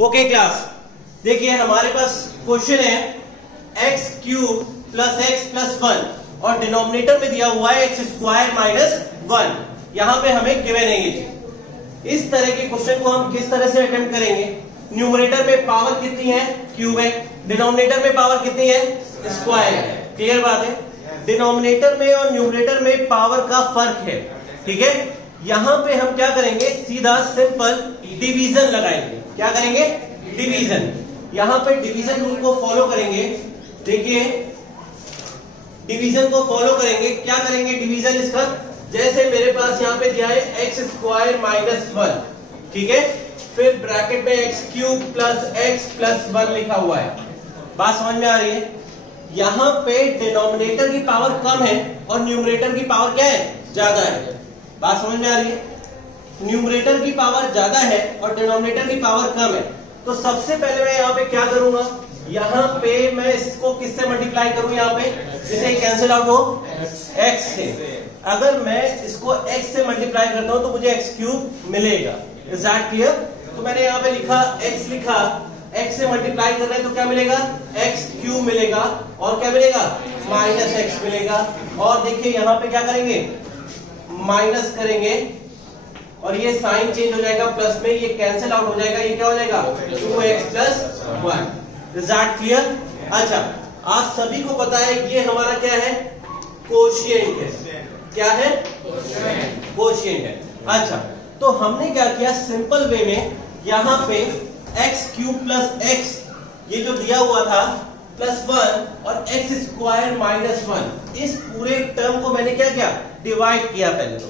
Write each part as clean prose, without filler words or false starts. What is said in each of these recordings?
Okay class, देखिए हमारे पास question है x cube plus x plus one और डिनोमिनेटर में दिया हुआ है एक्स स्क्वायर माइनस वन। यहां पे हमें गिवन है ये चीज। इस तरह के क्वेश्चन को हम किस तरह से अटेम्प्ट करेंगे? न्यूमरेटर में पावर कितनी है? क्यूब है। डिनोमिनेटर में पावर कितनी है? स्क्वायर है। क्लियर बात है? डिनोमिनेटर में और न्यूमरेटर में पावर का फर्क है, ठीक है। यहां पे हम क्या करेंगे? सीधा सिंपल डिवीजन लगाएंगे। क्या करेंगे? डिवीजन। यहां पे डिवीजन रूल को फॉलो करेंगे। देखिए डिवीजन को फॉलो करेंगे। क्या करेंगे डिवीजन इसका? जैसे मेरे पास यहां पे दिया है एक्स स्क्वायर माइनस वन, ठीक है। फिर ब्रैकेट में x cube plus x plus one लिखा हुआ है। बात समझ में आ रही है? यहां पे डिनोमिनेटर की पावर कम है और न्यूमरेटर की पावर क्या है? ज्यादा है। बात समझ में आ रही है? न्यूमरेटर की पावर ज्यादा है और डिनोमिनेटर की पावर कम है। तो सबसे पहले मैं यहाँ पे क्या करूंगा? यहाँ पे मैं इसको किससे मल्टीप्लाई करूं? यहाँ पे जिसे कैंसिल आउट हो x से। अगर मैं इसको x से मल्टीप्लाई करता हूं तो मुझे x क्यूब मिलेगा। Is that clear? तो मैंने यहाँ पे लिखा x, लिखा x से मल्टीप्लाई कर रहे हैं तो क्या मिलेगा? x क्यूब मिलेगा। और क्या मिलेगा? माइनस x मिलेगा। और देखिए यहाँ पे क्या करेंगे? माइनस करेंगे और ये साइन चेंज हो जाएगा प्लस में, ये कैंसिल आउट हो जाएगा। ये क्या हो जाएगा? 2x plus 1। Is that clear? अच्छा, आप सभी को पता है ये हमारा क्या है? कोशिएंट है। क्या है? कोशिएंट है। अच्छा, तो हमने क्या किया? सिंपल वे में यहां पे x क्यूब प्लस x, ये जो दिया हुआ था, प्लस वन और एक्स स्क्वायर माइनस वन, इस पूरे टर्म को मैंने क्या किया? डिवाइड किया। पहले तो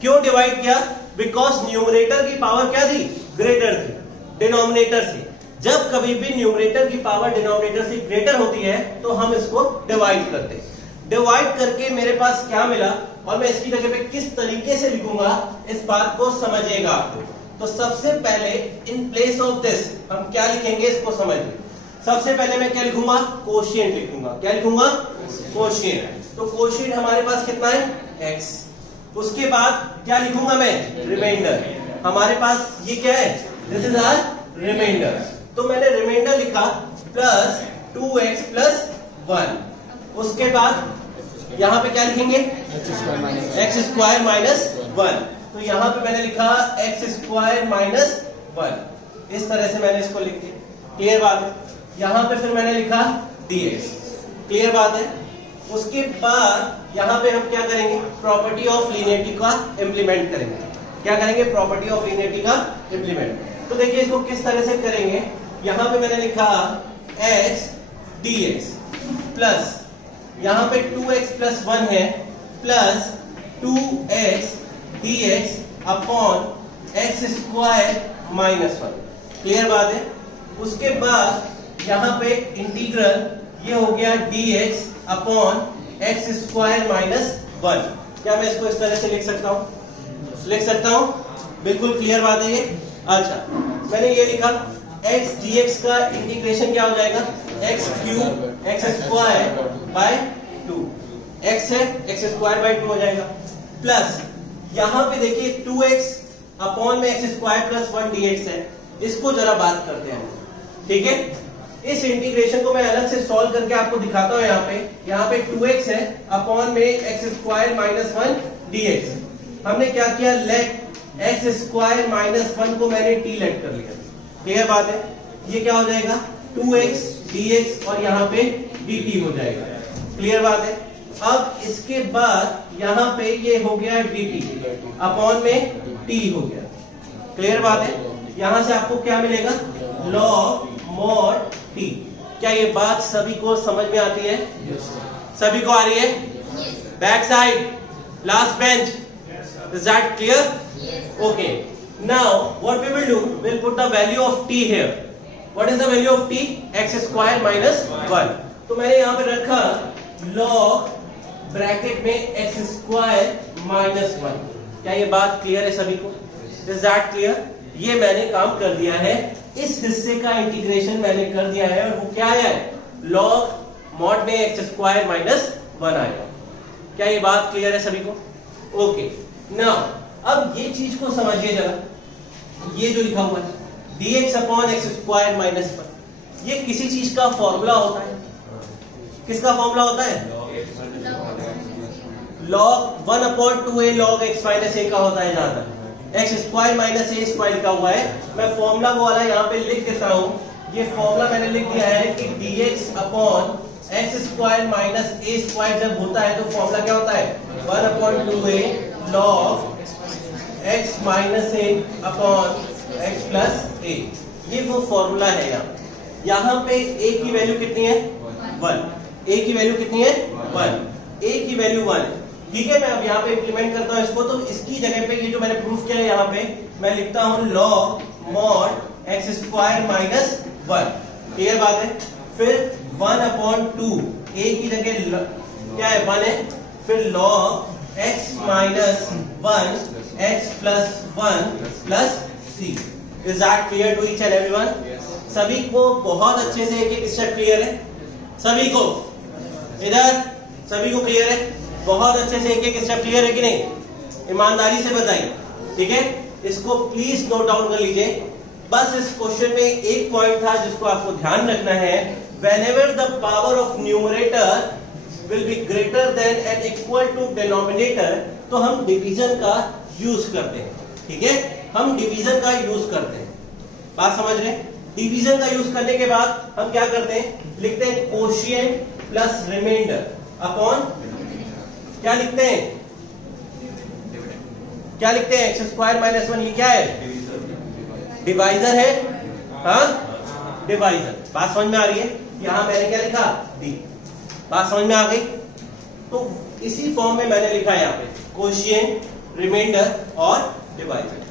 क्यों डिवाइड किया? बिकॉज न्यूमरेटर की पावर क्या थी? ग्रेटर थी डिनोमिनेटर से। जब कभी भी न्यूमरेटर की पावर डिनोमिनेटर से ग्रेटर होती है तो हम इसको डिवाइड करते हैं। डिवाइड करके मेरे पास क्या मिला और मैं इसकी जगह पे किस तरीके से लिखूंगा, इस बात को समझिएगा आपको। तो सबसे पहले इन प्लेस ऑफ दिस हम क्या लिखेंगे इसको समझिए। सबसे पहले मैं क्या लिखूंगा? कोशिएंट लिखूंगा। क्या लिखूंगा? कोशिएंट। तो कोशिएंट हमारे पास कितना है? x। उसके बाद क्या लिखूंगा मैं? रिमाइंडर। हमारे पास ये क्या है? This is our reminder. तो मैंने रिमाइंडर लिखा प्लस 2x प्लस 1। उसके बाद यहां पे क्या लिखेंगे? X square minus 1। तो यहां पे मैंने लिखा एक्स स्क्वायर माइनस 1। इस तरह से मैंने इसको लिख दिया। क्लियर बात है? यहां पे फिर मैंने लिखा dx। क्लियर बात है? उसके बाद यहां पे हम क्या करेंगे? प्रॉपर्टी ऑफ लीनियरिटी का इंप्लीमेंट करेंगे। क्या करेंगे? प्रॉपर्टी ऑफ लीनियरिटी का इंप्लीमेंट। तो देखिए इसको किस तरह से करेंगे। यहां पे मैंने लिखा x dx प्लस यहां पे 2x प्लस 1 है plus 2x dx upon X square minus 1। Clear बात है? उसके बाद यहां पे इंटीग्रल ये हो गया dx upon X square minus 1। क्या मैं इसको इस तरह से लिख सकता हूं? लिख सकता हूं? बिल्कुल क्लियर बात है ये। अच्छा, मैंने ये लिखा x dx का इंटीग्रेशन क्या हो जाएगा? X cube x square by 2। x है, एक्स स्क्वायर बाय 2 हो जाएगा। प्लस यहां पे देखिए 2x अपॉन में एक्स स्क्वायर प्लस 1 dx है। इसको जरा बात करते हैं, ठीक है। इस इंटीग्रेशन को मैं अलग से सॉल्व करके आपको दिखाता हूं। यहाँ पे 2x है अपॉन में एक्स स्क्वायर माइनस 1 dx। हमने क्या किया? लेट एक्स स्क्वायर माइनस 1 को मैंने t लेट कर लिया। क्लियर बात है? ये क्या हो जाएगा? 2x dx और यहाँ पे dt हो जाएगा। क्लियर बात है? अब इसके बाद यहाँ पे ये हो गया dt अपॉन में t हो गया। क्लियर बात है? यहां से आपको क्या मिलेगा? log mod t। क्या ये बात सभी को समझ में आती है? सभी को आ रही है? Back side, last bench, is that clear? Okay, now what we will do, we'll put the value of t here. What is the value of t? x square minus 1। तो मैंने यहां पे रखा log ब्रैकेट में x square minus 1। क्या ये बात clear है सभी को? Is that clear? ये मैंने काम कर दिया है। इस हिस्से का इंटीग्रेशन मैंने कर दिया है और वो क्या आया है? log mod में एक्स स्क्वायर माइनस 1 आएगा। क्या ये बात क्लियर है सभी को? ओके, नाउ अब ये चीज को समझिए जरा। ये जो लिखा हुआ है dx upon X square minus 1। ये किसी चीज का फॉर्मूला होता है। किसका फॉर्मूला होता है? log 1 upon 2a log x minus a का होता है। जहां तक x square minus A square लिखा हुआ है, मैं फॉर्मूला वो वाला यहाँ पे लिख देता हूँ। ये फॉर्मूला मैंने लिख दिया है कि dx upon X square minus A square जब होता है तो फॉर्मूला क्या होता है? 1 upon 2a log x minus A upon x plus a। ये वो फॉर्मूला है। यहाँ पे a की वैल्यू कितनी है? 1। a की वैल्यू कितनी है? 1। a की वैल्यू 1। ठीक है, मैं अब यहाँ पे इंप्लीमेंट करता हूँ इसको। तो इसकी जगह पे ये जो मैंने प्रूफ किया है यहाँ पे मैं लिखता हूँ log mod x square minus 1। Clear बात है? फिर 1 अपॉन 2 a की जगह क्या है? 1 है। फिर log x minus 1 x plus 1 plus c। Is that clear to each and everyone? सभी को बहुत अच्छे से एक एक स्टेप क्लियर है? सभी को इधर सभी को क्लियर है? बहुत अच्छे से एक एक स्टेप क्लियर है कि नहीं? ईमानदारी से बताइए। ठीक है, इसको प्लीज नोट डाउन कर लीजिए। बस इस क्वेश्चन में एक पॉइंट था जिसको आपको ध्यान रखना है। whenever the power of numerator will be greater than and equal to denominator, तो हम डिवीजन का यूज करते हैं। ठीक है, हम डिवीजन का यूज करते हैं। बात समझ रहे हैं? डिवीजन का यूज करने के बाद हम क्या करते हैं? लिखते हैं कोशिएंट प्लस रिमाइंडर अपॉन क्या लिखते हैं? क्या लिखते हैं? X square minus 1। ये क्या है? डिवाइजर है। हाँ, डिवाइजर। बात समझ में आ रही है? यहां मैंने क्या लिखा? डी। बात समझ में आ गई? तो इसी फॉर्म में मैंने लिखा है यहाँ पे कोशिएंट, रिमाइंडर और डिवाइजर।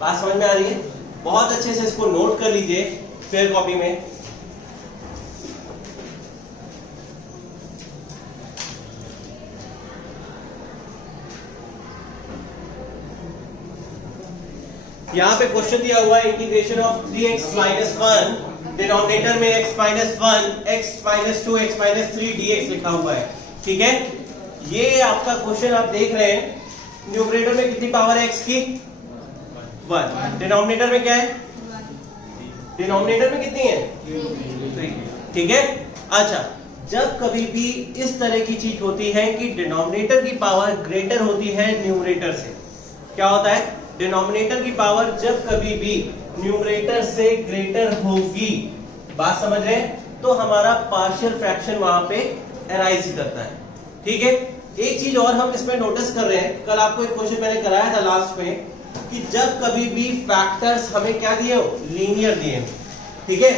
बात समझ में आ रही है? बहुत अच्छे से इसको नोट कर लीजिए फेयर कॉपी में। यहाँ पे क्वेश्चन दिया हुआ है integration of 3x minus 1, denominator में x minus 1, x minus 2, x minus 3 dx लिखा हुआ है। ठीक है, ये आपका क्वेश्चन आप देख रहे हैं। न्यूमरेटर में कितनी पावर है x की? 1। डिनोमिनेटर में क्या है? डिनोमिनेटर में कितनी है? 3। ठीक है, अच्छा, जब कभी भी इस तरह की चीज होती है कि डिनोमिनेटर की पावर ग्रेटर होती है न्यूमरेटर से, क्या होता है? डिनोमिनेटर की पावर जब कभी भी न्यूमरेटर से ग्रेटर होगी, बात समझ रहे हैं, तो हमारा पार्शियल फ्रैक्शन वहां पे अराइज करता है। ठीक है, एक चीज और हम इसमें नोटिस कर रहे हैं। कल आपको एक क्वेश्चन मैंने कराया था लास्ट में कि जब कभी भी फैक्टर्स हमें क्या दिए हो? लीनियर दिए हो। ठीक है,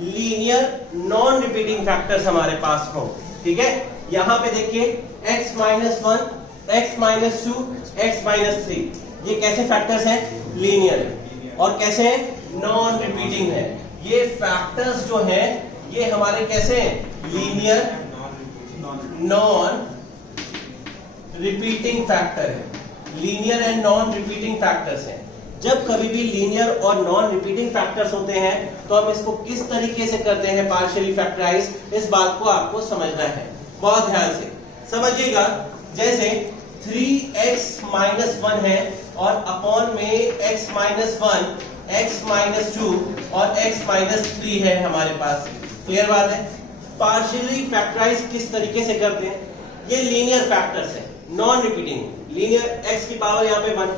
लीनियर नॉन रिपीटिंग फैक्टर्स हमारे पास हो। ठीक है, यहां पे देखिए x minus 1, x minus 2, x minus 3, ये कैसे फैक्टर्स हैं? लीनियर है। और कैसे हैं? नॉन रिपीटिंग है। ये फैक्टर्स जो हैं ये हमारे कैसे हैं? लीनियर नॉन रिपीटिंग फैक्टर है। Linear and non repeating factors हैं। जब कभी भी लीनियर और नॉन रिपीटिंग फैक्टर्स होते हैं तो हम इसको किस तरीके से करते हैं पार्शियली फैक्टराइज, इस बात को आपको समझना है। बहुत ध्यान से समझिएगा। जैसे 3x माइनस 1 है और अपॉन में x माइनस 1, x माइनस 2 और x माइनस 3 है हमारे पास। क्लियर बात है? पार्शियली फैक्टराइज किस तरीके से करते हैं? ये लीनियर फैक्टर्स है, नॉन रिपीटिंग। लीनियर x की पावर यहाँ पे 1,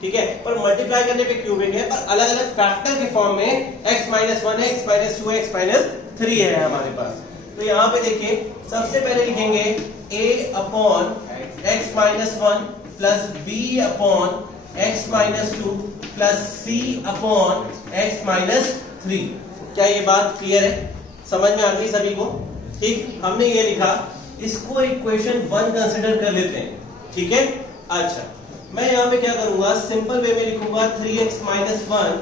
ठीक है, पर मल्टीप्लाई करने पे क्यूबिक है, पर अलग अलग फैक्टर के फॉर्म में x माइनस 1 है, x माइनस 2 है, x माइनस 3 है हमारे पास। तो यहाँ पे देखिए सबसे पहले लिखेंगे a upon x minus 1 plus b upon x minus 2 plus c upon x minus 3। क्या ये बात क्लियर है? समझ में आ गई सभी को? ठीक, हमने ये लिखा, इसको इक्वेशन 1 कंसिडर कर लेते हैं। ठीक है, अच्छा, मैं यहाँ पे क्या करूंगा? सिंपल वे में लिखूंगा 3x minus 1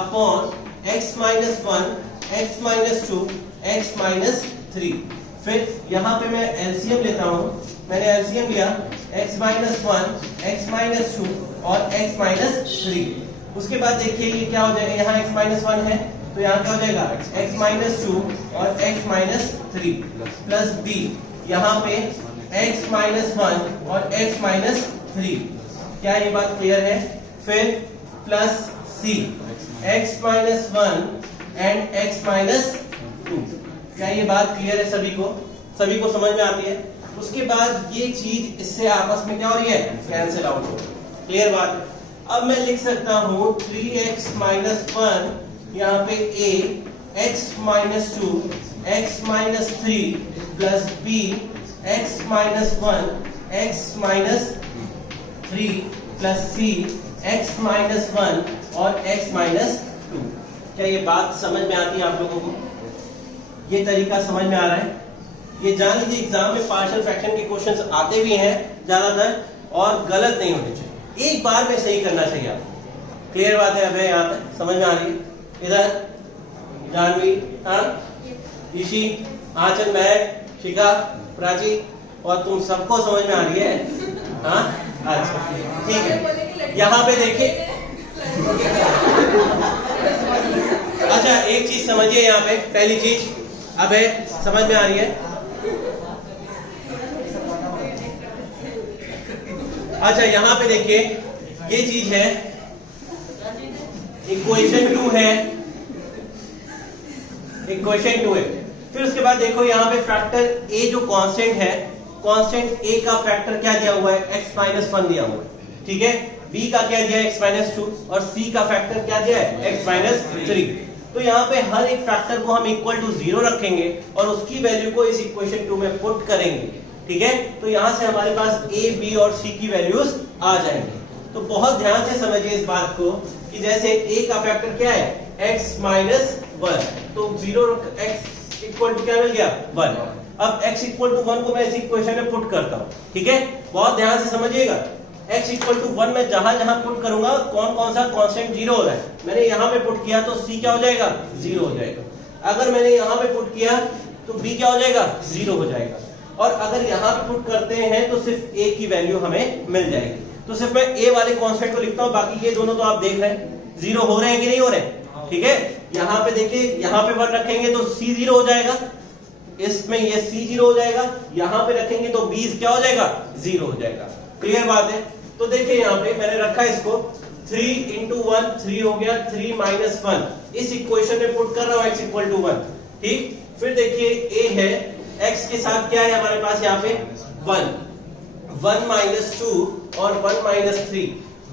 upon x minus 1, x minus 2, x minus 3। फिर यहाँ पे मैं एलसीएम लेता हूँ। मैंने एलसीएम लिया x माइनस 1, x माइनस 2 और x माइनस 3। उसके बाद देखिए ये क्या हो जाएगा? यहाँ x माइनस 1 है तो यहाँ क्या हो जाएगा? x माइनस 2 और x माइनस 3 प्लस b, यहाँ पे x माइनस 1 और x माइनस 3। क्या ये बात क्लियर है? फिर plus c, x minus 1 and x minus 2। क्या ये बात क्लियर है सभी को? सभी को समझ में आती है? उसके बाद ये चीज इससे आपस में क्या हो रही है? कैंसिल आउट हो रही है। क्लियर बात है? अब मैं लिख सकता हूं 3x माइनस 1 यहाँ पे a x minus 2 x minus 3 plus b x minus 1 x minus 3 plus c x minus 1 और x माइनस 2। क्या ये बात समझ में आती है आप लोगों को? ये तरीका समझ में आ रहा है? ये जान लीजिए एग्जाम में पार्शियल फ्रैक्शन के क्वेश्चंस आते भी हैं ज्यादातर, और गलत नहीं होने चाहिए, एक बार में सही करना चाहिए आपको। क्लियर बात है? अबे यहाँ तक समझ में आ रही है? इधर जानवी, हाँ, ईशी, आंचल, महक, शिखा, प्राची, और तुम सबको समझ में आ रही है? हाँ, अच्छा ठीक है। यहाँ पे देखिए, अच्छा एक चीज समझिए यहाँ पे, पहली चीज अबे समझ में आ रही है? अच्छा यहाँ पे देखिए, ये चीज है, इक्वेशन 2 है, इक्वेशन 2 है। फिर उसके बाद देखो यहाँ पे फैक्टर a जो कांस्टेंट है, कांस्टेंट a का फैक्टर क्या दिया हुआ है? x माइनस 1 दिया हुआ है, ठीक है। b का क्या दिया है? x माइनस 2, और c का फैक्टर क्या दिया है? x minus 3। तो यहाँ पे हर एक फैक्टर को हम इक्वल टू 0 रखेंगे और उसकी वैल्यू को इस इक्वेशन 2 में पुट करेंगे, ठीक है। तो यहाँ से हमारे पास a, b और c की वैल्यूज आ जाएंगे। तो बहुत ध्यान से समझिए इस बात को कि जैसे a का फैक्टर क्या है? x माइनस 1, तो 0 x इक्वल टू क्या मिल गया? 1। अब x इक्वल टू 1 को मैं इस इक्वेशन में पुट करता हूँ, ठीक है। बहुत ध्यान से समझिएगा, x इक्वल टू 1 में जहां जहां पुट करूंगा कौन कौन सा कांस्टेंट 0 हो रहा है। मैंने यहाँ पे पुट किया तो c क्या हो जाएगा? 0 हो जाएगा। अगर मैंने यहाँ पे पुट किया तो b क्या हो जाएगा? 0 हो जाएगा। और अगर यहाँ पे पुट करते हैं तो सिर्फ a की वैल्यू हमें मिल जाएगी। तो सिर्फ मैं a वाले कांस्टेंट को लिखता हूँ, बाकी ये दोनों तो आप देख रहे हैं 0 हो रहे हैं कि नहीं हो रहे, ठीक है। यहाँ पे देखिए, यहाँ पे 1 रखेंगे तो c 0 हो जाएगा, इसमें ये c 0 हो जाएगा, यहाँ पे रखेंगे तो b क्या हो जाएगा? 0 हो जाएगा। क्लियर बात है? तो देखिए यहाँ पे मैंने रखा इसको 3 into 1 3 हो गया, 3 minus 1 इस इक्वेशन में पुट कर रहा हूं x इक्वल टू 1, ठीक। फिर देखिए a है, x के साथ क्या है हमारे पास यहाँ पे? 1 minus 2 और 1 minus 3।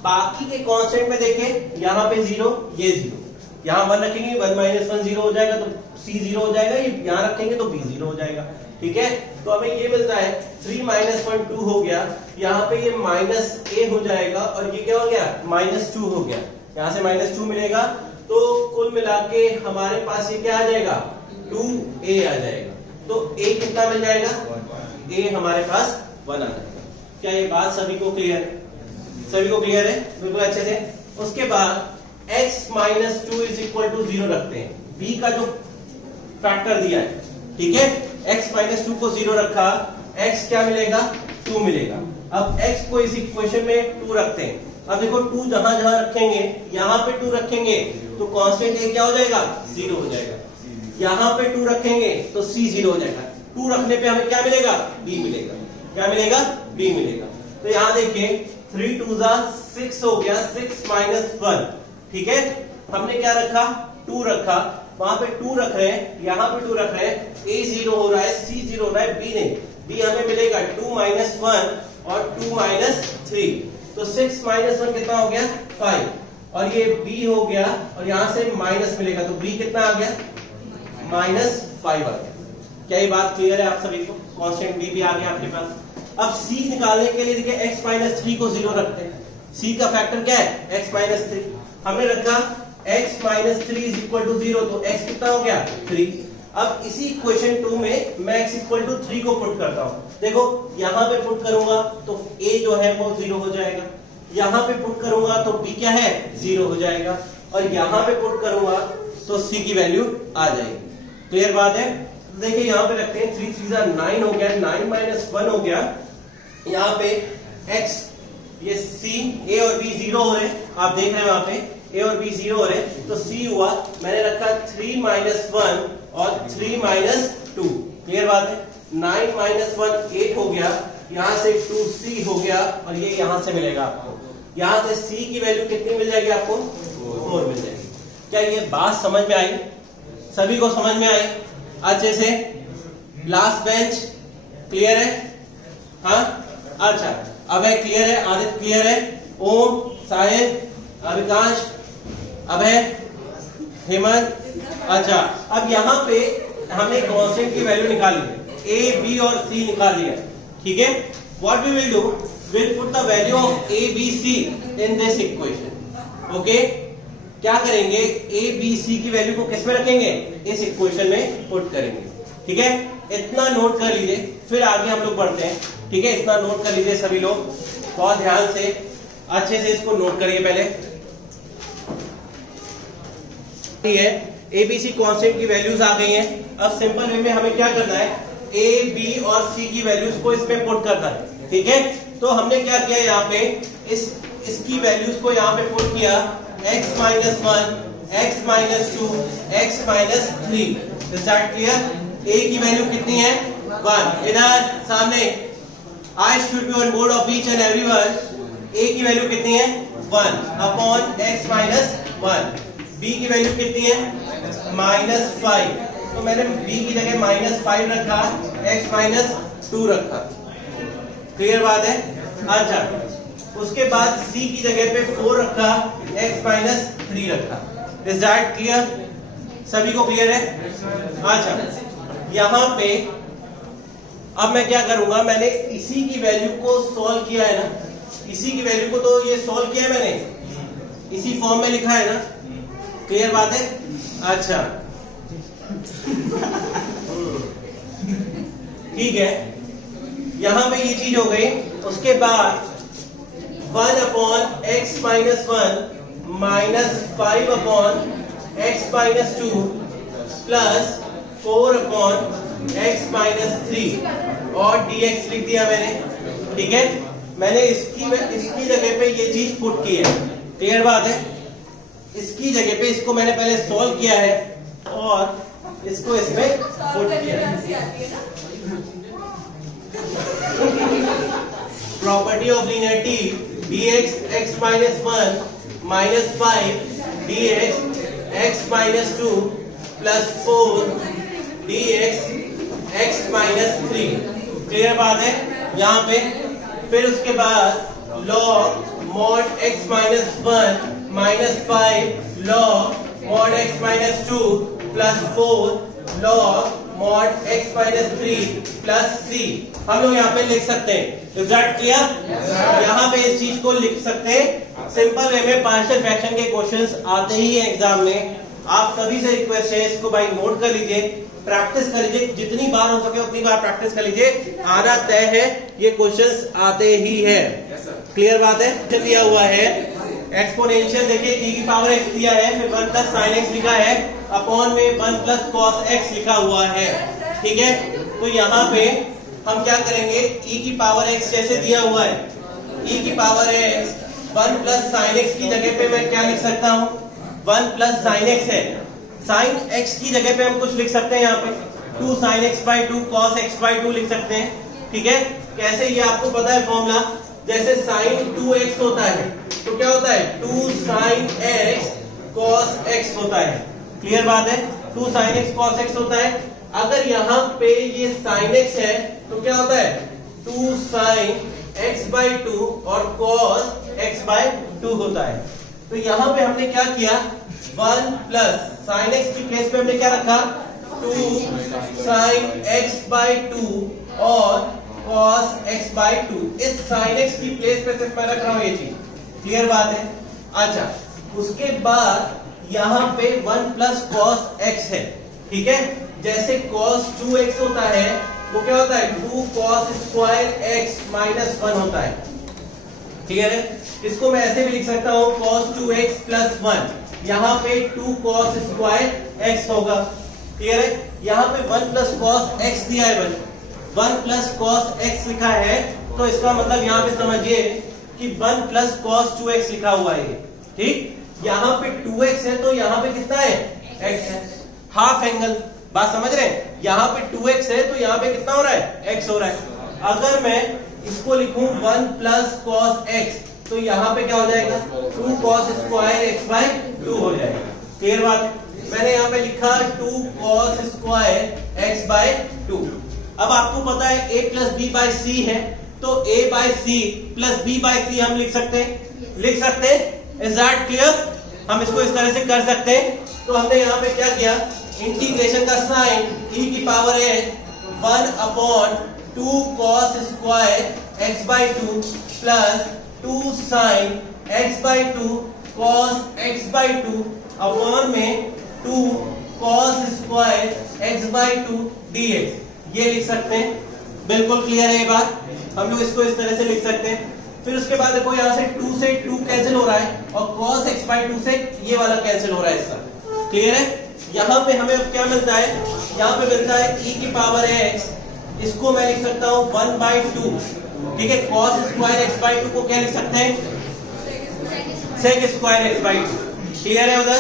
बाकी के कांस्टेंट में देखें, यहाँ पे 0, ये 0, यहाँ 1 रखेंगे 1 minus 1 0 हो जाएगा, तो c 0 हो जाएगा, ये यहाँ रखेंगे तो b 0 हो जाएगा, ठीक है। तो हमें ये मिलता है 3 minus 1 2 हो गया, यहाँ पे ये माइनस a हो जाएगा, और ये क्या हो गया? माइनस 2 हो गया, यहाँ से माइनस 2 मिलेगा। तो कुल मिला के हमारे पास ये क्या आ जाएगा? 2a आ जाएगा। तो a कितना मिल जाएगा? a हमारे पास 1 आ जाएगा। क्या ये बात सभी को क्लियर है? सभी को क्लियर है? बिल्कुल अच्छे से। उसके बाद x minus 2 is equal to 0 रखते हैं, b का जो फैक्टर दिया है, ठीक है। x माइनस 2 को 0 रखा, x क्या मिलेगा? 2 मिलेगा। अब x को इस इक्वेशन में 2 रखते हैं। अब देखो 2 जहां जहां रखेंगे, यहाँ पे 2 रखेंगे तो कांस्टेंट a क्या हो जाएगा? 0 हो जाएगा। यहाँ पे 2 रखेंगे तो c 0 हो जाएगा। 2 रखने पे हमें क्या मिलेगा? b मिलेगा। क्या मिलेगा? b मिलेगा। तो यहाँ देखिए 3 2 6 हो गया, 6 minus 1, ठीक है। हमने क्या रखा? 2 रखा, वहां पे 2 रख रहे हैं, यहाँ पे 2 रख रहे हैं, a 0 हो रहा है, c 0 हो रहा है, b नहीं, b हमें मिलेगा 2 minus 1 और 2 minus 3। तो 6 minus 1 कितना हो गया? 5, और ये b हो गया, और यहाँ से माइनस मिलेगा, तो b कितना आ गया? माइनस 5 आ गया। क्या ये बात क्लियर है आप सभी को? कांस्टेंट b भी आ गया आपके पास। अब c निकालने के लिए देखिए x minus 3 को 0 रखते हैं। c का फैक्टर क्या है? x minus 3। हमने रखा x minus 3 is equal to 0, तो x कितना हो गया? 3। अब इसी इक्वेशन 2 में मैं x equal to 3 को पुट करता हूं। देखो यहाँ पे पुट करूंगा तो a जो है वो 0 हो जाएगा, यहाँ पे पुट करूंगा तो b क्या है? 0 हो जाएगा, और यहाँ पे पुट करूंगा तो c की वैल्यू आ जाएगी। क्लियर बात है? देखिए यहाँ पे रखते हैं 3 3 9 हो गया, 9 minus 1 हो गया, यहाँ पे x, ये c, a और b 0 हो रहे हैं, आप देख रहे हैं वहां पे a और b 0 हो रहे हैं, तो c हुआ, मैंने रखा 3 minus 1 और 3 minus 2। क्लियर बात है? 9 minus 1 8 हो गया, यहाँ से 2c हो गया, और ये यहाँ से मिलेगा आपको। यहाँ से c की वैल्यू कितनी मिल जाएगी आपको? 4 मिल जाएगी। क्या ये बात समझ में आई? सभी को समझ में आई अच्छे से? लास्ट बेंच क्लियर है? हाँ अच्छा, अभय क्लियर है, आदित्य क्लियर है, ओम, साहिब, अविकाश, अभय, हेमंत। अच्छा, अब यहाँ पे हमने कांस्टेंट की वैल्यू निकाली है, a, b और c निकाल लिया, ठीक है? What we will do, will put the value of a, b, c in this equation. Okay, क्या करेंगे, a, b, c की वैल्यू को किस में रखेंगे? इस इक्वेशन में पुट करेंगे, ठीक है? इतना नोट कर लीजिए, फिर आगे हम लोग बढ़ते हैं, ठीक है? इतना नोट कर लीजिए सभी लोग, बहुत ध्यान से अच्छे से इसको नोट करिए पहले। है एबीसी कांस्टेंट की वैल्यूज आ गई हैं। अब सिंपल वे में हमें क्या करना है, ए, बी और सी की वैल्यूज को इसमें पुट करना है, ठीक है? तो हमने क्या किया यहाँ पे, इसकी वैल्यूज को यहाँ पे पुट किया, x minus 1, x minus 2, x minus 3। Is that clear? a की वैल्यू कितनी है? 1। इधर सामने आई should be on board of each and everyone. a की वैल्यू कितनी है? 1 अपॉन x माइनस 1। b की वैल्यू कितनी है? -5। तो मैंने b की जगह -5 रखा, x माइनस 2 रखा। क्लियर बात है? अच्छा, उसके बाद c की जगह पे 4 रखा, x माइनस 3 रखा। Is that clear? सभी को क्लियर है? अच्छा, यहां पे अब मैं क्या करूंगा, मैंने इसी की वैल्यू को सॉल्व किया है ना, इसी की वैल्यू को तो ये सॉल्व किया है मैंने, इसी फॉर्म में लिखा है ना। क्लियर बात है? अच्छा ठीक है, यहां पे ये चीज हो गई। उसके बाद 1 upon x minus 1 minus 5 upon x minus 2 plus 4 upon x minus 3 और dx लिख दिया मैंने, ठीक है? मैंने इसकी जगह पे ये चीज पुट की है। क्लियर बात है? इसकी जगह पे इसको मैंने पहले सॉल्व किया है और इसको इसमें पुट किया है। Property of linearity dx x minus 1 minus 5 dx x minus 2 plus 4 dx x minus 3। Clear बात है यहाँ पे? फिर उसके बाद log mod x minus 1 minus 5 log mod x minus 2 plus 4 log mod x minus 3 plus c। हम लोग यहाँ पे लिख सकते हैं। Is that clear? यहाँ पे इस चीज को लिख सकते हैं सिंपल वे में। पार्शियल फ्रैक्शन के क्वेश्चंस आते ही है एग्जाम में। आप सभी से रिक्वेस्ट है, इसको भाई नोट कर लीजिए, प्रैक्टिस कर लीजिए, जितनी बार हो सके उतनी बार प्रैक्टिस कर लीजिए। आना तय है, ये क्वेश्चंस आते ही है। क्लियर बात है? दिया हुआ है एक्सपोनेंशियल, देखिए e की पावर x दिया है, फिर 1 प्लस साइन x लिखा है, अपॉन में 1 प्लस कॉस x लिखा हुआ है, ठीक है? तो यहाँ पे हम क्या करेंगे, e की पावर x जैसे दिया हुआ है, e की power x 1 plus sign x की जगह पे मैं क्या लिख सकता हूँ, 1 प्लस साइन x है, साइन x की जगह पे हम कुछ लिख सकते हैं, यहाँ पे 2 sine x by 2 cos x by 2 लिख सकते हैं, ठीक है? कैसे, ये आपको पता है फॉर्मूला, जैसे साइन 2x होता है तो क्या होता है, 2 साइन x cos x होता है। क्लियर बात है? 2 साइन x cos x होता है। अगर यहाँ पे ये साइन x है तो क्या होता है, 2 साइन x बाई 2 और cos x बाई 2 होता है। तो यहाँ पे हमने क्या किया, 1 प्लस साइन x की प्लेस पे हमने क्या रखा, 2 साइन x बाई 2 और cos x बाई 2। इस sin x की प्लेस पे सिर्फ मैं रख रहा हूं ये चीज। क्लियर बात है? अच्छा, उसके बाद यहाँ पे 1 प्लस cos x है, ठीक है? जैसे cos 2x होता है वो क्या होता है, 2 cos स्क्वायर x माइनस 1 होता है। क्लियर है? इसको मैं ऐसे भी लिख सकता हूँ, cos 2x प्लस 1, यहाँ पे 2 cos स्क्वायर x होगा। क्लियर है? यहाँ पे 1 प्लस cos x दिया है, 1 प्लस cos x लिखा है, तो इसका मतलब यहाँ पे समझिए कि 1 प्लस cos 2x लिखा हुआ है, ठीक? यहाँ पे 2x है तो यहाँ पे कितना है, x है, हाफ एंगल। बात समझ रहे हैं? यहाँ पे 2x है तो यहाँ पे कितना हो रहा है, x हो रहा है। अगर मैं इसको लिखूं 1 प्लस cos x तो यहाँ पे क्या हो जाएगा, 2 cos स्क्वायर x बाई 2 हो जाएगा। क्लियर बात है। मैंने यहाँ पे लिखा 2 cos स्क्वायर x बाय 2। अब आपको पता है a plus B by C है, तो a by C plus b by C हम लिख सकते हैं। Is that clear? हम इसको इस तरह से कर सकते हैं। तो हमने यहाँ पे क्या किया, इंटीग्रेशन का साइन e की पावर है 1/2 cos square x by 2 plus 2 sine x by 2 cos x by 2 upon में 2 cos square x by 2 dx, ये लिख सकते हैं। बिल्कुल क्लियर है ये बात, हम लोग इसको इस तरह से लिख सकते हैं। फिर उसके बाद देखो यहाँ से 2 से 2 कैंसिल हो रहा है और cos x बाय 2 से ये वाला कैंसिल हो रहा है इसका। क्लियर है? यहाँ पे हमें अब क्या मिलता है, यहाँ पे मिलता है e की पावर x, इसको मैं लिख सकता हूँ 1/2। ठीक है, cos स्क्वायर x बाय 2 को क्या लिख सकते हैं, sec square x by 2। Clear है उधर,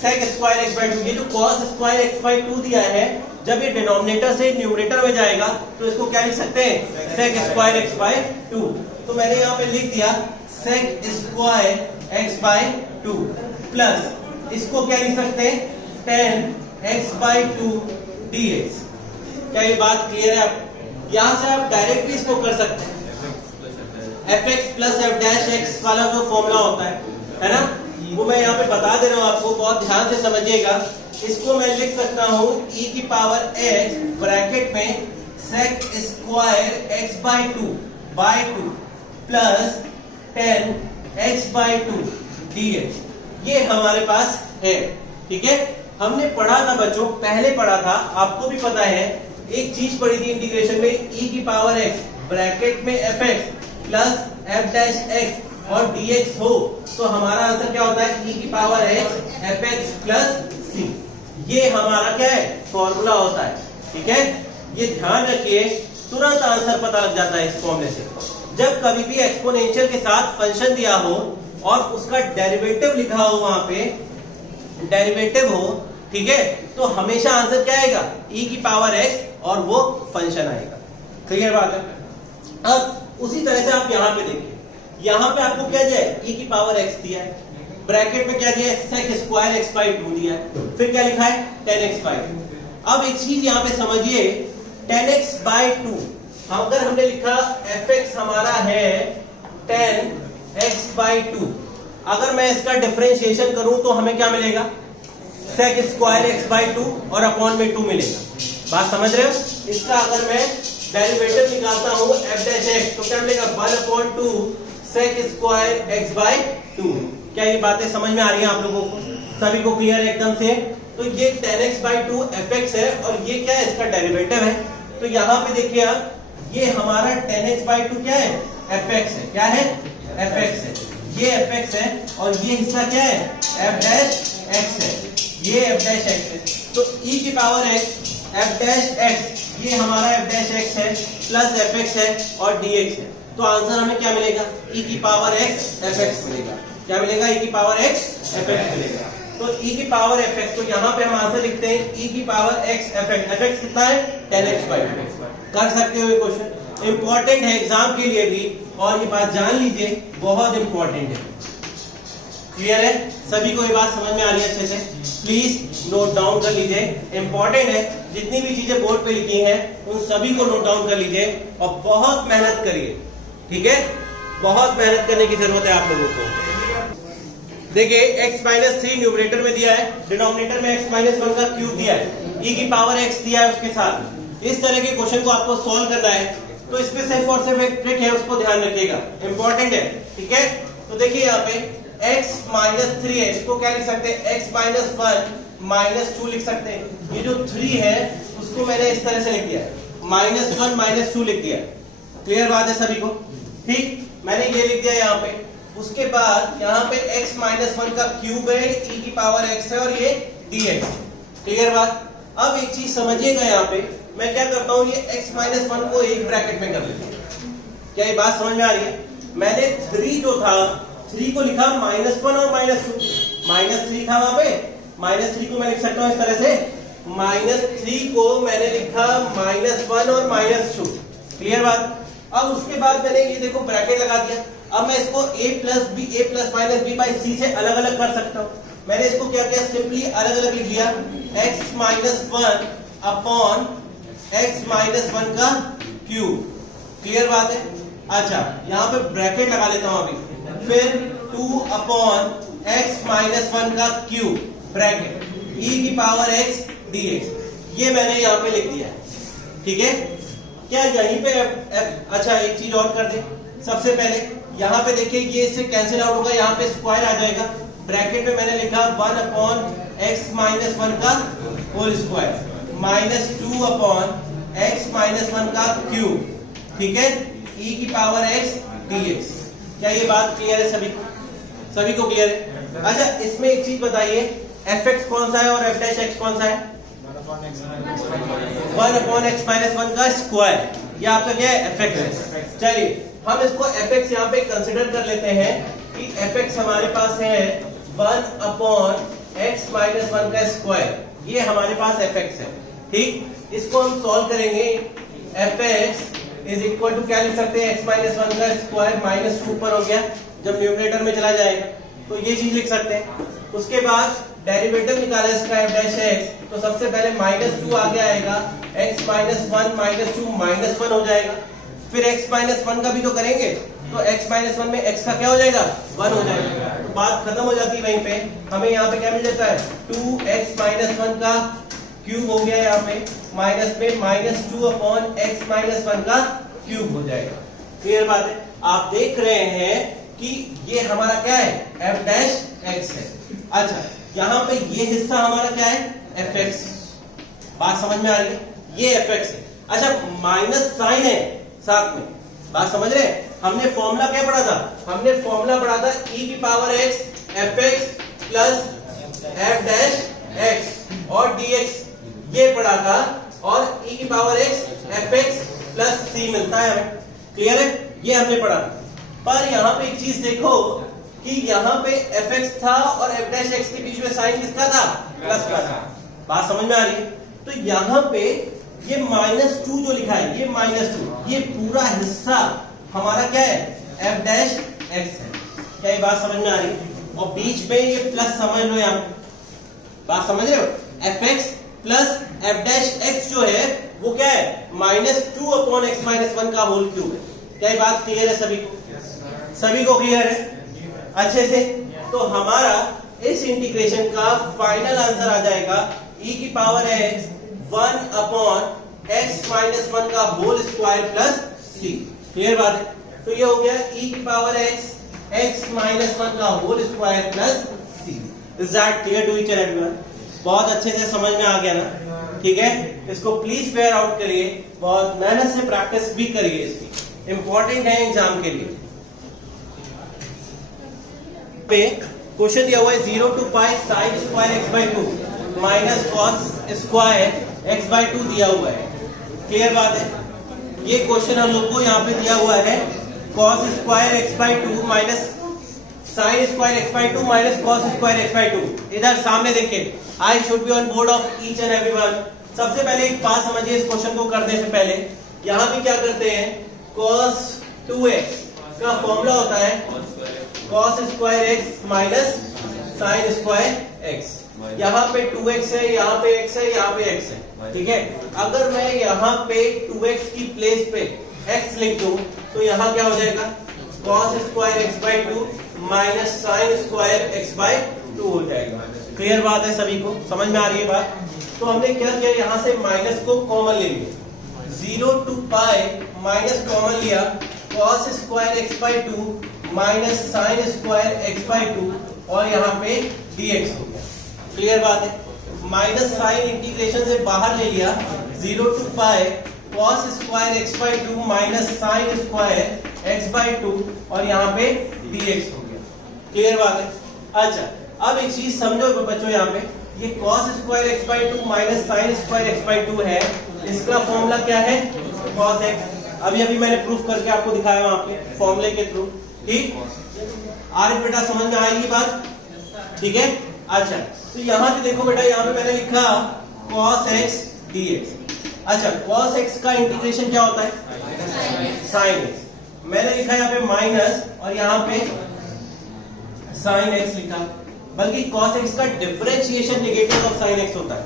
sec स्क्वायर x बाय 2। ये जो cos स्क्वायर x बाय 2 दिया है, जब ये डिनोमिनेटर से न्यूमरेटर में जाएगा तो इसको क्या लिख सकते हैं, sec स्क्वायर x बाय 2। तो मैंने यहाँ पे लिख दिया sec square x by 2 plus इसको क्या लिख सकते हैं, tan x बाय 2 dx। क्या ये बात क्लियर है? यहां से आप डायरेक्ट भी इसको कर सकते हैं, fx plus f dash x वाला जो फॉर्मूला होता है ना, वो मैं यहाँ पे बता दे रहा हूँ आपको, बहुत ध्यान से समझिएगा। इसको मैं लिख सकता हूँ e की पावर x ब्रैकेट में sec square x by 2 plus tan x by 2 dx, ये हमारे पास है। ठीक है, हमने पढ़ा था बच्चों, पहले पढ़ा था, आपको भी पता है, एक चीज पढ़ी थी इंटीग्रेशन में, e की पावर x ब्रैकेट में fx plus f dash x और dx हो तो हमारा आंसर क्या होता है, e की power x fx plus c। ये हमारा क्या है, फॉर्मूला होता है। ठीक है, ये ध्यान रखिए, तुरंत आंसर पता लग जाता है इस फॉर्मूले से। जब कभी भी एक्सपोनेंशियल के साथ फंक्शन दिया हो और उसका डेरिवेटिव लिखा हो, वहां पे डेरिवेटिव हो, ठीक है, तो हमेशा आंसर क्या आएगा, e की पावर x और वो फंक्शन आएगा। क्लियर बात है? अब उसी तरह से आप यहाँ पे देखिए, यहाँ पे आपको क्या दिया है, e की पावर x दिया है, ब्रैकेट में क्या दिया है, sec स्क्वायर x बाय 2 दिया है, फिर क्या लिखा है, tan x बाय 2। अब एक चीज यहाँ पे समझिए, tan x बाय 2, अगर हमने लिखा fx हमारा है tan x बाय 2, अगर मैं इसका डिफरेंशिएशन करूं तो हमें क्या मिलेगा, sec स्क्वायर x बाय 2 और अपॉन में 2 मिलेगा। बात समझ रहे हो? इसका अगर मैं डेरिवेटिव निकालता हूं f डैश x तो क्या मिलेगा, 1/2 sec स्क्वायर x बाय 2। क्या ये बातें समझ में आ रही हैं आप लोगों को? सभी को क्लियर है एकदम से? तो ये tan x बाय 2 fx है और ये क्या है, इसका डेरिवेटिव है। तो यहाँ पे देखिए आप, ये हमारा tan x बाय 2 क्या है, fx है। क्या है, fx है, ये fx है और ये हिस्सा क्या है, f डैश x है, ये f डैश x है। तो e की power x f dash x, ये हमारा f डैश x है प्लस fx है और dx है। तो आंसर हमें क्या मिलेगा, e की पावर x fx मिलेगा। क्या मिलेगा, e की पावर x fx मिलेगा। तो e की पावर fx, तो यहाँ पे हम आंसर लिखते हैं e की पावर x fx। fx कितना है, tan x बाय 2। कर सकते हो ये क्वेश्चन, इंपॉर्टेंट है एग्जाम के लिए भी, और ये बात जान लीजिए, बहुत इंपॉर्टेंट है। क्लियर है? सभी को ये बात समझ में आ रही है अच्छे से? प्लीज नोट डाउन कर लीजिए, इंपॉर्टेंट है। जितनी भी चीजें बोर्ड पे लिखी हैं उन सभी को नोट डाउन कर लीजिए और बहुत मेहनत करिए। ठीक है, बहुत मेहनत करने की जरूरत है आप लोगों को। देखिए x माइनस 3 न्यूमरेटर में दिया है, डिनोमिनेटर में x माइनस 1 का क्यूब दिया है, e की पावर x दिया है उसके साथ। इस तरह के क्वेश्चन को आपको सॉल्व करना है, तो इसमें सिर्फ और सिर्फ एक ट्रिक है, उसको ध्यान रखिएगा, इंपॉर्टेंट है। ठीक है, तो देखिए यहाँ पे x माइनस 3 है, इसको क्या लिख सकते हैं, x माइनस 1 माइनस 2 लिख सकते हैं। ये जो 3 है उसको मैंने इस तरह से लिख दिया, -1 -2 लिख दिया। क्लियर बात है सभी को? ठीक, मैंने ये लिख दिया यहाँ पे। उसके बाद यहाँ पे x माइनस 1 का क्यूब है, e की पावर x है और ये dx। क्लियर बात? अब एक चीज समझिएगा, यहाँ पे मैं क्या करता हूँ, ये x माइनस 1 को एक ब्रैकेट में कर लेता हूँ। क्या ये बात समझ में आ रही है? मैंने 3 जो था, 3 को लिखा -1 और -2, -3 था वहां पे, -3 को मैं लिख सकता हूँ इस तरह से, -3 को मैंने लिखा -1 और -2। क्लियर बात? अब उसके बाद मैंने ये देखो ब्रैकेट लगा दिया। अब मैं इसको a plus minus b by C से अलग अलग कर सकता हूँ। मैंने इसको क्या किया, सिंपली अलग अलग लिख लिया, x minus 1 upon x minus 1 का क्यूब। क्लियर बात है। अच्छा, यहाँ पे ब्रैकेट लगा लेता हूं अभी, फिर 2 अपॉन x माइनस 1 का क्यूब ब्रैकेट e की पावर x dx। ये मैंने यहाँ पे लिख दिया है। ठीक है, क्या यहीं पे अच्छा एक चीज और कर दे। सबसे पहले यहाँ पे देखिए, ये इससे कैंसिल आउट होगा, यहाँ पे स्क्वायर आ जाएगा। ब्रैकेट में मैंने लिखा 1 अपॉन x माइनस 1 का whole square minus 2 upon x minus 1 का क्यूब। ठीक है, e की पावर x dx। क्या ये बात क्लियर है सभी को क्लियर है? अच्छा, इसमें एक चीज बताइए, fx कौन सा है और f डैश x कौन सा है? 1 अपॉन x माइनस 1 का स्क्वायर, ये आपका क्या है, fx है। चलिए हम इसको fx यहाँ पे कंसिडर कर लेते हैं कि fx हमारे पास है 1 अपॉन x माइनस 1 का स्क्वायर, ये हमारे पास fx है। ठीक, इसको हम सॉल्व करेंगे, fx इज इक्वल टू क्या लिख सकते हैं, x माइनस 1 का स्क्वायर माइनस 2 ऊपर हो गया, जब न्यूमरेटर में चला जाएगा तो ये चीज लिख सकते हैं। उसके बाद डेरिवेटिव निकाला इसका f डैश x, तो सबसे पहले माइनस 2 आगे आएगा, x माइनस 1 माइनस 2 माइनस 1 हो जाएगा। फिर x माइनस 1 का भी तो करेंगे, तो x माइनस 1 में x का क्या हो जाएगा, 1 हो जाएगा। तो बात खत्म हो जाती है वहीं पे। हमें यहाँ पे क्या मिल जाता है, 2x माइनस 1 का क्यूब हो गया, यहाँ पे माइनस में माइनस 2 अपॉन x माइनस 1 का क्यूब हो जाएगा। क्लियर बात है। आप देख रहे हैं कि ये हमारा क्या है, f डैश x है। अच्छा, यहाँ पे ये हिस्सा हमारा क्या है, fx। बात समझ में आ रही है, ये fx है। अच्छा, माइनस साइन है साथ में, बात समझ रहे हैं। हमने फॉर्मूला क्या पढ़ा था, हमने फॉर्मूला पढ़ा था e की power x fx plus f dash x और dx, ये पढ़ा था, और e की power x fx plus c मिलता है हमें। क्लियर है, ये हमने पढ़ा। पर यहाँ पे एक चीज देखो कि यहाँ पे fx था और f डैश x के बीच में साइन किसका था, प्लस का था। बात समझ में आ रही है। तो यहाँ पे ये माइनस 2 जो लिखा है, ये माइनस 2, ये पूरा हिस्सा हमारा क्या है, f डैश x है। क्या ये बात समझ में आ रही है? और बीच में ये प्लस समझ लो, यहाँ बात समझ रहे हो, fx plus f dash x जो है वो क्या है, माइनस 2 अपॉन x माइनस 1 का होल क्यूब है। क्या ये बात क्लियर है सभी को? सभी को क्लियर है अच्छे से? तो हमारा इस इंटीग्रेशन का फाइनल आंसर आ जाएगा e की power x 1 upon x minus 1 का whole square plus c। Clear बात है? तो ये हो गया e की पावर x माइनस 1 का whole square plus c। Is that clear to each and everyone? बहुत अच्छे से समझ में आ गया ना? ठीक है, इसको प्लीज फेयर आउट करिए, बहुत मेहनत से प्रैक्टिस भी करिए, इसकी इंपॉर्टेंट है एग्जाम के लिए। पे क्वेश्चन दिया हुआ है 0 to pi sin square x by 2 minus cos square x by 2 दिया हुआ है। क्लियर बात है? ये क्वेश्चन हम लोग को यहाँ पे दिया हुआ है, cos square x by 2 minus sin square x by 2 minus cos square x by 2। इधर सामने देखिए, आई should be on board of each and everyone. सबसे पहले एक बात समझिए, इस क्वेश्चन को करने से पहले यहाँ भी क्या करते हैं, cos 2x का फॉर्मूला होता है cos square x minus sin square x। यहाँ पे 2x है, यहाँ पे x है, यहाँ पे x है। ठीक है, अगर मैं यहाँ पे 2x की प्लेस पे x लिख दूं तो यहाँ क्या हो जाएगा, cos square x by 2 minus sin square x by 2 हो जाएगा। क्लियर बात है सभी को? समझ में आ रही है बात? तो हमने क्या किया, यहाँ से माइनस को कॉमन ले लिया, 0 to pi माइनस कॉमन लिया, cos square x by 2 minus sin square x by 2 और यहाँ पे dx हो गया। क्लियर बात है? माइनस साइन इंटीग्रेशन से बाहर ले लिया, 0 to pi cos square x by 2 minus sin square x by 2 और यहाँ पे dx हो गया। क्लियर बात है? अच्छा, अब एक चीज समझो बच्चों, यहाँ पे ये cos square x by 2 minus sin square x by 2 है, इसका फॉर्मूला क्या है, cos x। अभी मैंने प्रूफ करके आपको दिखाया वहां पे फॉर्मूले के थ्रू। ठीक, आर बेटा समझ में आएगी बात? ठीक है। अच्छा, तो यहाँ पे देखो बेटा, यहाँ पे मैंने लिखा cos x dx। अच्छा, cos x का इंटीग्रेशन क्या होता है, sin x। मैंने लिखा यहाँ पे माइनस और यहाँ पे sin x लिखा। बल्कि cos x का differentiation negative of sin x होता है।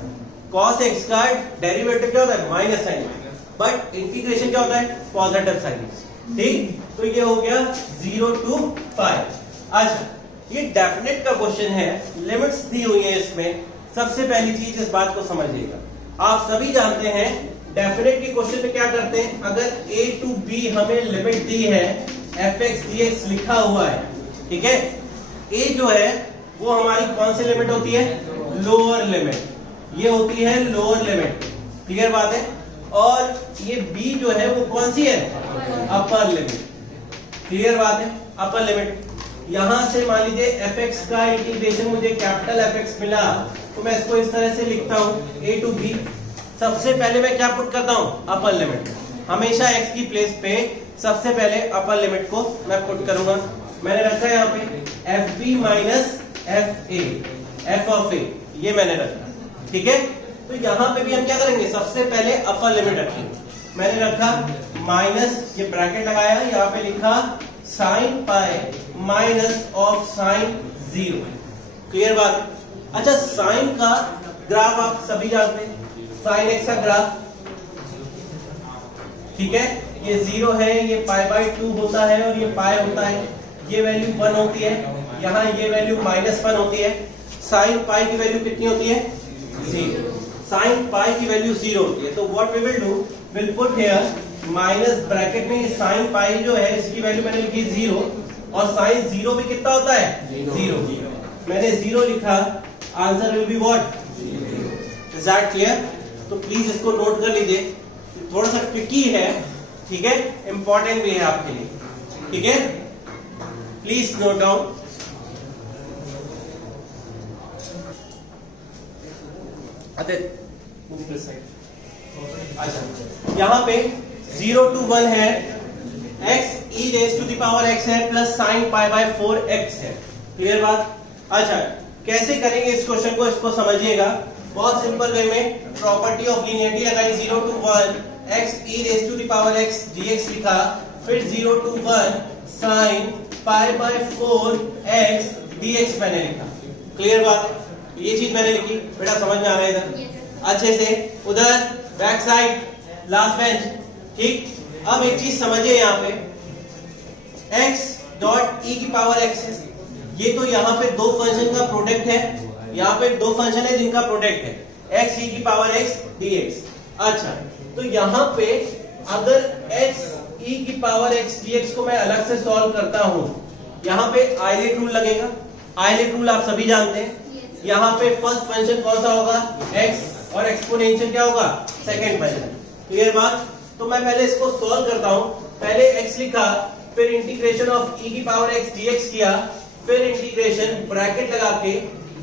cos x का डेरिवेटिव क्या होता है? Minus sin x, but integration क्या होता है? Positive sin x। ठीक, तो ये हो गया 0 to पाई। अच्छा, ये डेफिनेट का क्वेश्चन है, लिमिट्स दी हुई है इसमें। सबसे पहली चीज इस बात को समझिएगा, आप सभी जानते हैं डेफिनेट के क्वेश्चन में क्या करते हैं, अगर a to b हमें लिमिट दी है, fx dx लिखा हुआ है, ठीक है, a जो है वो हमारी कौन सी लिमिट होती है? लोअर लिमिट, ये होती है लोअर लिमिट, क्लियर बात है। और ये b जो है वो कौन सी है? अपर लिमिट, क्लियर बात है, अपर लिमिट। यहां से मान लीजिए fx का इंटीग्रेशन मुझे कैपिटल fx मिला, तो मैं इसको इस तरह से लिखता हूं a to b। सबसे पहले मैं क्या पुट करता हूं? Upper limit. हमेशा x की प्लेस पे सबसे पहले अपर लिमिट को मैं पुट करूंगा। मैंने रखा है यहाँ पे fb minus fa, f of a, ये मैंने रखा, ठीक है। तो यहाँ पे भी हम क्या करेंगे? सबसे पहले अपर लिमिट रखेंगे। मैंने रखा माइनस, ये ब्रैकेट लगाया, यहाँ पे लिखा sine pi minus of sine 0, clear बात। अच्छा, साइन का ग्राफ आप सभी जानते हैं, साइन एक्स का ग्राफ, ठीक है, ये 0 है, ये π/2 होता है और ये पाई होता है, ये वैल्यू 1 होती है, यहाँ ये वैल्यू -1 होती है। साइन पाई की वैल्यू कितनी होती है? 0। साइन पाई की वैल्यू 0 होती है, तो what we will do, will put here minus bracket में साइन पाई जो है इसकी वैल्यू मैंने लिखी 0, और साइन 0 भी कितना होता है? 0। मैंने 0 लिखा, answer will be what? Is that clear? तो प्लीज इसको नोट कर लीजिए, थोड़ा सा ट्रिकी है, ठीक है, इंपॉर्टेंट भी है आपके लिए, ठीक है, प्लीज नोट डाउन। अच्छा, यहाँ पे 0 to 1 है, x e raised to the power x है प्लस sin π/4 x है, क्लियर बात। अच्छा, कैसे करेंगे इस क्वेश्चन को, इसको समझिएगा। बहुत सिंपल वे में प्रॉपर्टी ऑफ लीनियरिटी लगाई, 0 to 1 x e raised to the power x dx लिखा, फिर 0 to 1 sin π/4 x dx मैंने लिखा, क्लियर बात। ये चीज मैंने लिखी, बेटा समझ में आ रहा है इधर अच्छे से। उधर बैक साइड लास्ट बेंच, ठीक। अब एक चीज समझिए, यहाँ पे x डॉट e की पावर x है, ये तो यहाँ पे दो फंक्शन का प्रोडक्ट है, यहाँ पे दो फंक्शन है जिनका प्रोडक्ट है, x e की पावर x dx। अच्छा, तो यहाँ पे अगर x e की पावर x dx को मैं अलग से सॉल्व करता हूं, यहाँ पे आइलेट रूल लगेगा। आइलेट रूल आप सभी जानते हैं। यहाँ पे फर्स्ट फंक्शन कौन सा होगा? x, और एक्सपोनेंशियल क्या होगा? सेकंड फंक्शन, क्लियर बात। तो मैं पहले इसको सॉल्व करता हूं, पहले x लिखा, फिर इंटीग्रेशन ऑफ e की पावर x dx किया, फिर इंटीग्रेशन ब्रैकेट लगा के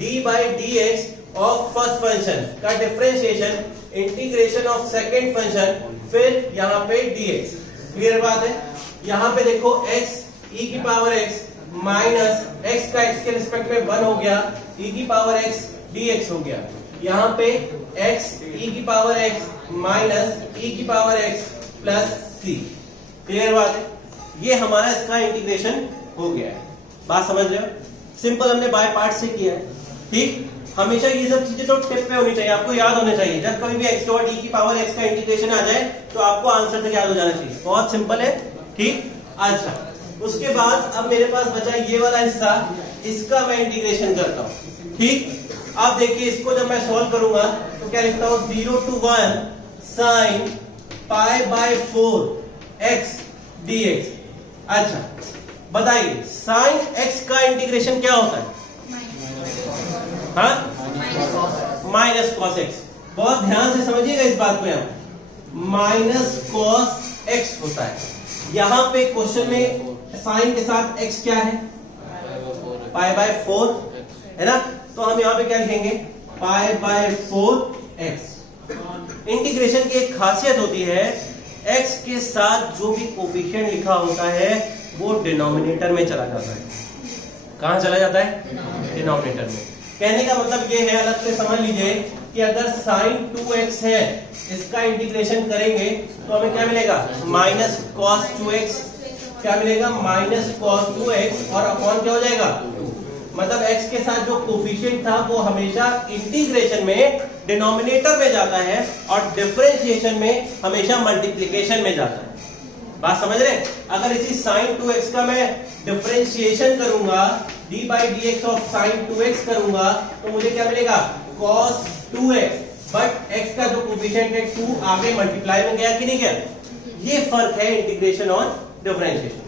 d/dx ऑफ फर्स्ट फंक्शन का differentiation, integration of second function, फिर यहाँ पे dx, क्लियर बात है। यहाँ पे देखो x e की पावर x माइनस x का x के रिस्पेक्ट में 1 हो गया, e की पावर x dx हो गया। यहाँ पे x e की पावर x माइनस e की power x plus c, clear बात है। ये हमारा इसका इंटीग्रेशन हो गया है, बात समझ रहे हो? सिंपल हमने बाय पार्ट से किया है, ठीक। हमेशा ये सब चीजें तो टिप पे होनी चाहिए, आपको याद होने चाहिए। जब कभी भी x डॉट e की पावर x का इंटीग्रेशन आ जाए तो आपको आंसर तक याद हो जाना चाहिए, बहुत सिंपल है, ठीक। अच्छा, उसके बाद अब मेरे पास बचा ये वाला हिस्सा, इसका मैं इंटीग्रेशन करता हूं, ठीक। अब देखिए, इसको जब मैं सॉल्व करूंगा तो क्या लिखता हूं? 0 to 1 sin π/4 x dx। अच्छा, बताइए sin x का इंटीग्रेशन क्या होता है? हाँ, माइनस कॉस x। बहुत ध्यान से समझिएगा इस बात को, यहाँ माइनस कॉस x होता है। यहाँ पे क्वेश्चन में साइन के साथ x क्या है? π/4 है ना, तो हम यहाँ पे क्या लिखेंगे? π/4 x। इंटीग्रेशन की एक खासियत होती है, x के साथ जो भी कोफिशिएंट लिखा होता है वो डिनोमिनेटर में चला जाता है। कहां चला जाता है? डिनोमिनेटर में। कहने का मतलब ये है, अलग से समझ लीजिए कि अगर sin 2x है, इसका इंटीग्रेशन करेंगे तो हमें क्या मिलेगा? Minus cos 2x। क्या मिलेगा? माइनस कॉस 2x, और अपॉन क्या हो जाएगा? मतलब x के साथ जो कोफिशिएंट था वो हमेशा इंटीग्रेशन में डिनोमिनेटर में जाता है और डिफरेंशिएशन में हमेशा मल्टीप्लिकेशन में जाता है। बात समझ रहे? अगर इसी sin 2x का मैं डिफरेंशिएशन करूंगा, d by dx of sin 2x करूंगा, तो मुझे क्या मिलेगा? cos 2x, बट x का जो कोफिशिएंट है 2 आगे मल्टीप्लाई में गया कि नहीं गया? ये फर्क है इंटीग्रेशन और डिफरेंशिएशन।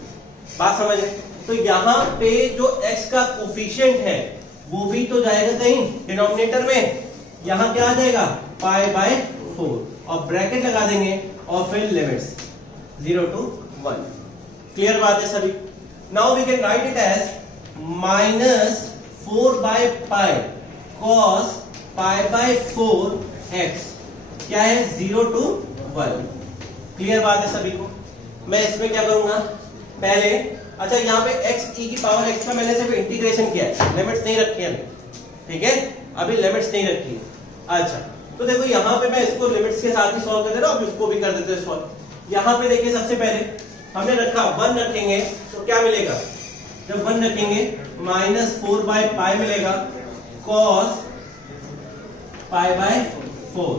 बात समझ रहे? तो यहाँ पे जो x का कोफिशिएंट है वो भी तो जाएगा कहीं डिनोमिनेटर में, यहाँ क्या आ जाएगा? पाई बाय 4 और ब्रैकेट लगा देंगे और फिर लिमिट्स 0 to 1। क्लियर बात है सभी? Now we can write it as minus 4 by pi cos pi by 4 x, क्या है? 0 to 1। क्लियर बात है सभी को? मैं इसमें क्या करूंगा पहले, अच्छा यहाँ पे x e की पावर x का मैंने सिर्फ इंटीग्रेशन किया है, लिमिट्स नहीं रखी है अभी, ठीक है? अभी लिमिट्स नहीं रखी है। अच्छा तो देखो यहाँ पे मैं इसको लिमिट्स के साथ ही सॉल्व कर दे रहा हूँ, अब इसको भी कर देते हैं सॉल्व। यहाँ पे देखिए सबसे पहले हमने रखा 1 रखेंगे तो क्या मिलेगा? जब 1 रखेंगे माइनस 4 बाय पाई मिलेगा कॉस पाई बाय 4,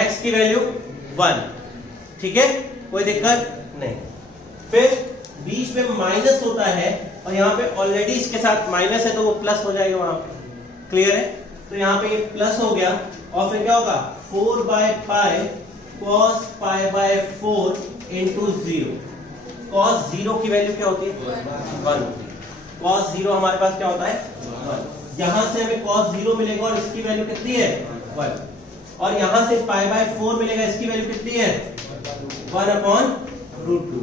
x की वैल्यू 1, ठीक है? कोई दिक्कत नहीं। फिर बीच में माइनस होता है और यहाँ पे ऑलरेडी इसके साथ माइनस है तो वो प्लस हो जाएगा वहां पे। क्लियर है? तो यहाँ पे ये प्लस हो गया और फिर क्या होगा? 4 by pi cos pi by 4 into 0। Cos 0 की वैल्यू क्या होती है? 1। कॉस 0 हमारे पास क्या होता है? 1। यहां से हमें कॉस 0 मिलेगा और इसकी वैल्यू कितनी है? 1। और यहां से पाई बाय 4 मिलेगा, इसकी वैल्यू कितनी है? 1/√2।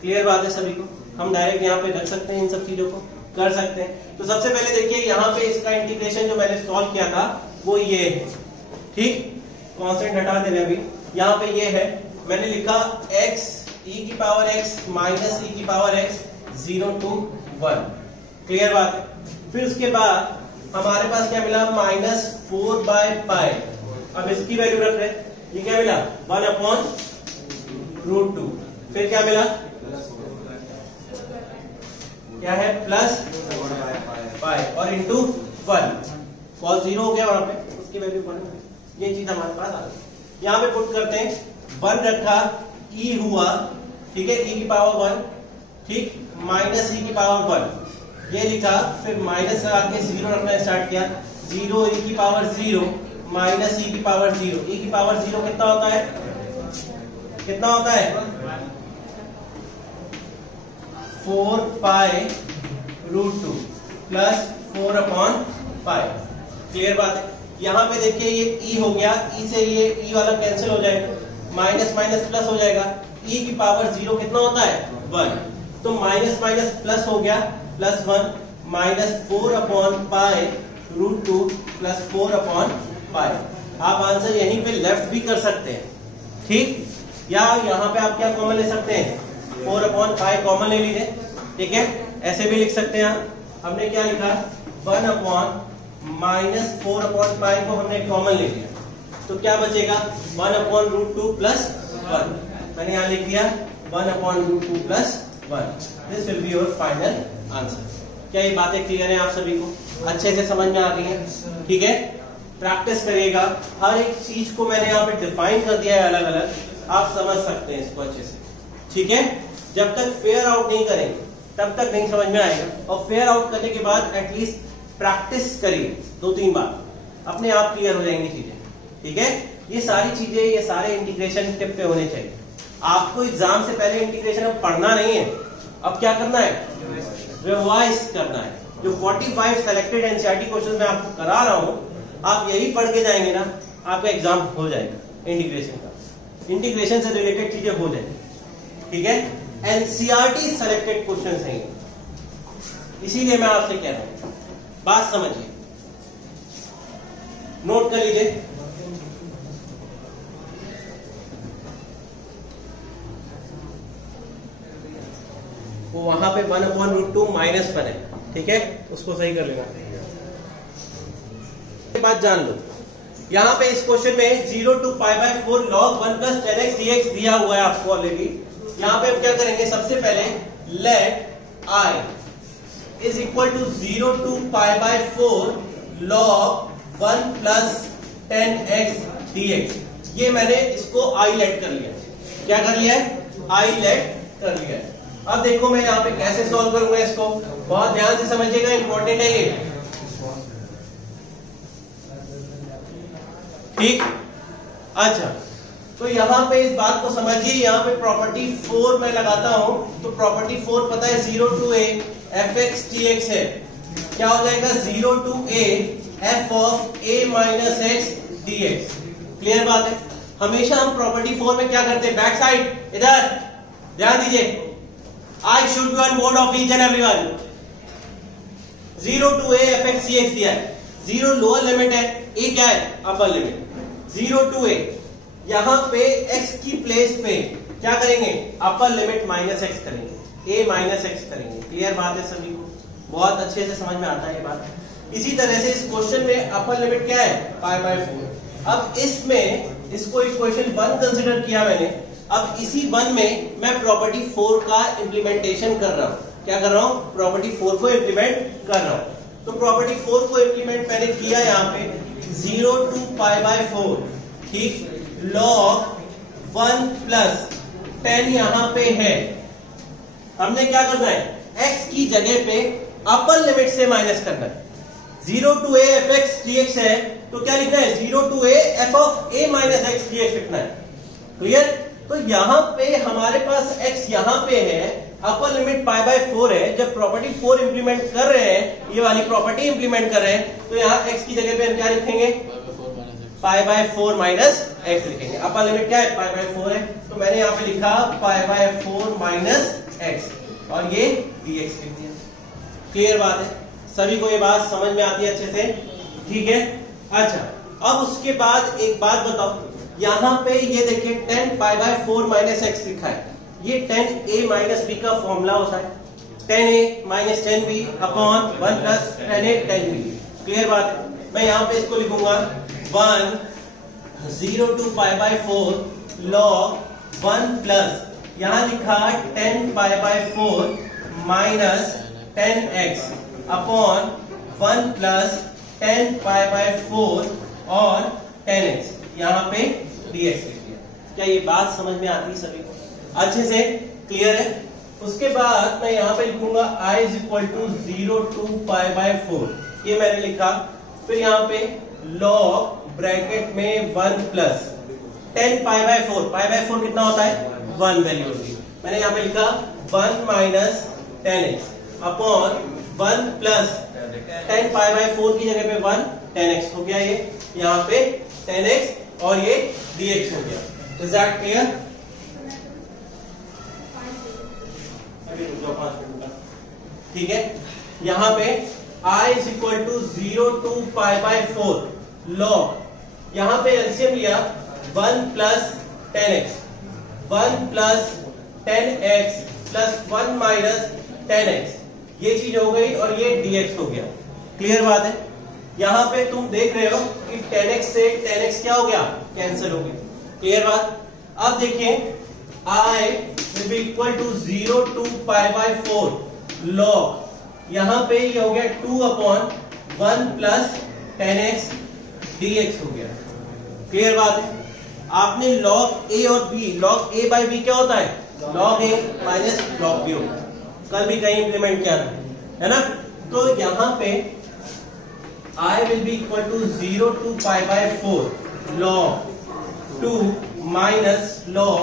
क्लियर बात है सभी को? हम डायरेक्ट यहाँ पे रख सकते हैं, इन सब चीजों को कर सकते हैं। तो सबसे पहले देखिए यहाँ पे इसका इंटीग्रेशन जो मैंने सॉल्व किया था वो ये है, ठीक? कांस्टेंट हटा दे रहे अभी। यहाँ पे ये है, मैंने लिखा x e की पावर x माइनस e की पावर x 0 to 1। क्लियर बात है? फिर उसके बाद हमारे पास क्या मिला? माइनस 4 बाय पाई। अब इसकी वैल्यू रख रहे, ये क्या मिला? 1/√2। फिर क्या मिला? क्या है? प्लस पाई और इंटू 1। कॉस 0 हो गया वहां पे, उसकी वैल्यू 1। ये चीज हमारे पास आ गई। यहाँ पे पुट करते हैं, 1 रखा, e हुआ, ठीक है? e की पावर 1, ठीक? माइनस e की पावर 1 ये लिखा, फिर माइनस लगा के 0 रखना स्टार्ट किया। 0 e की पावर 0 माइनस e की पावर 0। e की पावर 0 कितना होता है? कितना होता है? 4 पाई√2 प्लस 4/पाई। क्लियर बात है? यहाँ पे देखिए ये e हो गया, e से ये e वाला कैंसिल हो जाएगा, माइनस माइनस प्लस हो जाएगा। e की पावर 0 कितना होता है? 1। तो माइनस माइनस प्लस हो गया, प्लस 1 माइनस 4/पाई√2 प्लस 4/पाई। आप आंसर यहीं पे लेफ्ट भी कर सकते हैं, ठीक? या यहाँ पे आप क्या कॉमन ले सकते हैं? 4/पाई कॉमन ले लीजिए, ठीक है? ऐसे भी लिख सकते हैं। हमने क्या लिखा? 1 माइनस 4/पाई को हमने कॉमन ले लिया, तो क्या बचेगा? 1/√2 प्लस 1। मैंने यहाँ लिख दिया 1/√2 plus 1। This will be your final answer. क्या ये बातें क्लियर है आप सभी को? अच्छे से समझ में आ गई है? ठीक है? प्रैक्टिस करिएगा। हर एक चीज को मैंने यहाँ पे डिफाइन कर दिया है अलग अलग, आप समझ सकते हैं इसको अच्छे से, ठीक है? जब तक फेयर आउट नहीं करेंगे तब तक नहीं समझ में आएगा, और फेयर आउट करने के बाद एटलीस्ट प्रैक्टिस करिए 2-3 बार, अपने आप क्लियर हो जाएंगी चीजें, ठीक है? ये सारी चीजें, ये सारे इंटीग्रेशन टिप पे होने चाहिए। आपको एग्जाम से पहले इंटीग्रेशन अब पढ़ना नहीं है, अब क्या करना है? रिवाइज करना है। जो 45 सेलेक्टेड एनसीईआरटी क्वेश्चन मैं आपको करा रहा हूं, आप यही पढ़ के जाएंगे ना, आपका एग्जाम हो जाएगा इंटीग्रेशन का। इंटीग्रेशन से रिलेटेड चीजें हो जाएंगी, ठीक है? एनसीईआरटी सेलेक्टेड क्वेश्चंस हैं, इसीलिए मैं आपसे कह रहा हूं, बात समझिए, नोट कर लीजिए। वो वहां पे 1/√2 माइनस 1 है, ठीक है? उसको सही कर लेना। बात जान लो, यहां पे इस क्वेश्चन में 0 to π/4 log 1 plus 10x dx दिया हुआ है आपको ऑलरेडी। यहां पे हम क्या करेंगे? सबसे पहले let i is equal to 0 to pi by 4 log 1 plus 10x dx। ये मैंने इसको आई लेट कर लिया। क्या कर लिया है? आई लेट कर लिया है। अब देखो मैं यहाँ पे कैसे सॉल्व करूंगा इसको, बहुत ध्यान से समझिएगा, इंपॉर्टेंट है ये। ठीक, अच्छा तो यहाँ पे इस बात को समझिए, यहाँ पे प्रॉपर्टी 4 मैं लगाता हूं तो प्रॉपर्टी 4 पता है 0 टू a fx dx है। क्या हो जाएगा? 0 to a f of a minus x dx। Clear बात है? हमेशा हम प्रॉपर्टी 4 में क्या करते हैं? बैक साइड, इधर ध्यान दीजिए, I should be on board of each and everyone. 0 to a fx dx दिया है, 0 लोअर लिमिट है, a क्या है? Upper limit. 0 टू a, यहां पे x की प्लेस पे क्या करेंगे? अपर लिमिट माइनस x करेंगे, a माइनस x करेंगे। क्लियर बात है सभी को? बहुत अच्छे से समझ में आता है ये बात। इसी तरह से इस क्वेश्चन में अपर लिमिट क्या है? पाई बाय 4। अब इसमें इसको इक्वेशन 1 कंसिडर किया मैंने। अब इसी 1 में मैं प्रॉपर्टी 4 का इंप्लीमेंटेशन कर रहा हूं। क्या कर रहा हूं? प्रॉपर्टी 4 को इंप्लीमेंट कर रहा हूं। तो प्रॉपर्टी 4 को इंप्लीमेंट मैंने किया यहाँ पे 0 टू पाई बाय 4, ठीक, log 1 प्लस 10 यहां पे है। हमने क्या करना है? x की जगह पे अपर लिमिट से माइनस करना है। 0 टू a fx dx है तो क्या लिखना है? 0 to a f of a minus x dx लिखना है। क्लियर? तो यहां पे हमारे पास x यहां पे है, अपर लिमिट पाई बाय 4 है। जब प्रॉपर्टी 4 इंप्लीमेंट कर रहे हैं, ये वाली प्रॉपर्टी इंप्लीमेंट कर रहे हैं, तो यहाँ x की जगह पे हम क्या लिखेंगे? पाई बाय 4 माइनस x लिखेंगे। अपर लिमिट क्या है? पाई बाय 4 है, तो मैंने यहाँ पे लिखा पाई बाय 4 माइनस x और ये dx लिख दिया। क्लियर बात है? सभी को ये बात समझ में आती है अच्छे से? ठीक है। अच्छा, अब उसके बाद एक बात बताओ, यहाँ पे ये देखिए 10 पाई बाय 4 माइनस x लिखा है। ये 10a माइनस b का फॉर्मूला होता है, 10a minus 10b upon 1 plus 10a 10b। Clear बात है? मैं यहाँ पे इसको लिखूंगा 0 to pi by 4 log 1 plus, यहाँ लिखा 10 pi by 4 minus 10x upon 1 plus 10 pi by 4 और 10x, यहाँ पे dx लिख दिया। क्या ये बात समझ में आती है सभी को? अच्छे से क्लियर है? उसके बाद मैं यहाँ पे लिखूंगा i is equal to 0 to pi by 4, ये मैंने लिखा। फिर यहाँ पे log ब्रैकेट में 1 plus 10 pi by 4, pi by 4 कितना होता है? 1 वैल्यू होती है। मैंने यहाँ पे लिखा 1 minus 10x upon 1 plus 10 pi by 4 की जगह पे 1 10x हो गया। ये यहाँ पे 10x और ये dx हो गया। Is that clear? ठीक है। यहाँ पे i is equal to 0 to pi by 4 log, यहाँ पे एलसीएम लिया 1 plus 10x, 1 plus 10x plus 1 minus 10x, ये चीज हो गई और ये dx हो गया। क्लियर बात है? यहाँ पे तुम देख रहे हो कि 10x से 10x क्या हो गया? कैंसिल हो गया। क्लियर बात? अब देखिए i will be equal to 0 to pi by 4 log, यहाँ पे ये हो गया 2 अपॉन 1 प्लस 10x dx हो गया। क्लियर बात है? आपने log a और b, log a by b क्या होता है? log a minus log b होता है। कल भी कहीं इंप्लीमेंट किया था, है ना? तो यहाँ पे i will be equal to 0 to pi by 4 log 2 minus log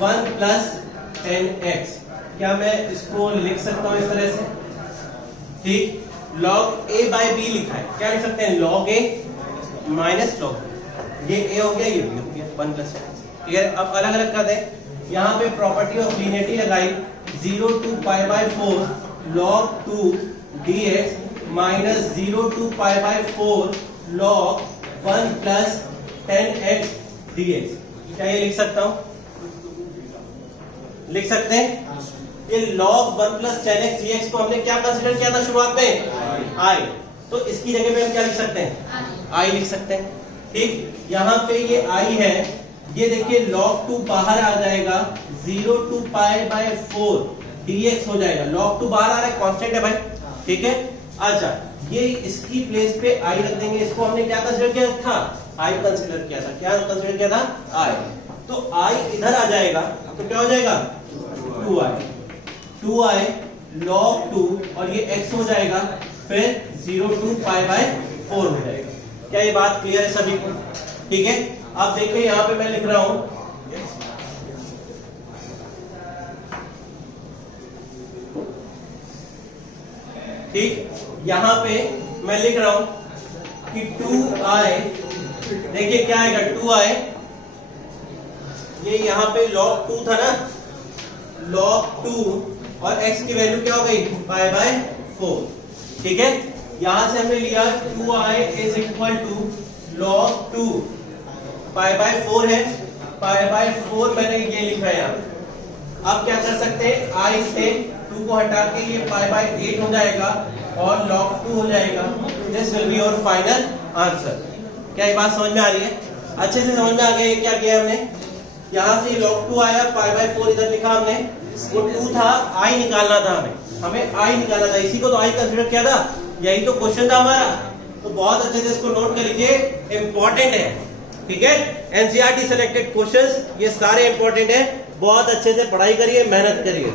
1 plus 10x। क्या मैं इसको लिख सकता हूं इस तरह से? ठीक, log a बाय b लिखा है, क्या लिख सकते हैं? log a minus log b। ये a हो गया, ये b हो गया, 1 प्लस 10। क्लियर? अब अलग अलग कर दें। यहाँ पे प्रॉपर्टी ऑफ लीनियरिटी लगाई 0 to pi by 4 log 2 dx minus 0 to pi by 4 log 1 plus 10x dx। क्या ये लिख सकता हूं? लिख सकते हैं? ये log 1 प्लस 10x dx को हमने क्या कंसिडर किया था शुरुआत में? i। तो इसकी जगह पे हम क्या लिख सकते हैं? i लिख सकते हैं। ठीक, यहाँ पे ये i है, ये देखिए log 2 बाहर आ जाएगा, 0 टू पाई बाय 4 dx हो जाएगा। log 2 बाहर आ रहा है, कांस्टेंट है भाई, ठीक है। अच्छा, ये इसकी प्लेस पे आई रख देंगे। इसको हमने क्या कंसीडर किया था? आई कंसीडर किया था। क्या कंसीडर किया था? आई। तो आई इधर आ जाएगा तो क्या हो जाएगा? 2i log 2 और ये x हो जाएगा, फिर 0 to π/4 हो जाएगा। क्या ये बात क्लियर है सभी को? ठीक है। अब देखिए यहां पे मैं लिख रहा हूं ठीक, यहां पे मैं लिख रहा हूं कि 2i, देखिए क्या आएगा 2i, ये यहां पे log 2 था ना, log 2 और x की वैल्यू क्या हो गई? π/4। ठीक है। यहां से हमने लिया 2i is equal to log 2 π/4 है, π/4 मैंने ये लिखा है यहां। अब क्या कर सकते हैं? i से 2 को हटा के ये π/8 हो जाएगा और log 2 हो जाएगा। This will be your final answer. क्या ये बात समझ में आ रही है? अच्छे से समझ में आ गया? ये क्या किया हमने, यहां से log 2 आया, π/4 इधर लिखा हमने, वो 2 था, i निकालना था हमें i निकालना था, इसी को तो i कंसीडर किया था, यही तो क्वेश्चन था हमारा। तो बहुत अच्छे से इसको नोट कर लीजिए, इंपॉर्टेंट है। ठीक है। एनसीईआरटी सेलेक्टेड क्वेश्चंस ये सारे इंपॉर्टेंट है, बहुत अच्छे से पढ़ाई करिए, मेहनत करिए।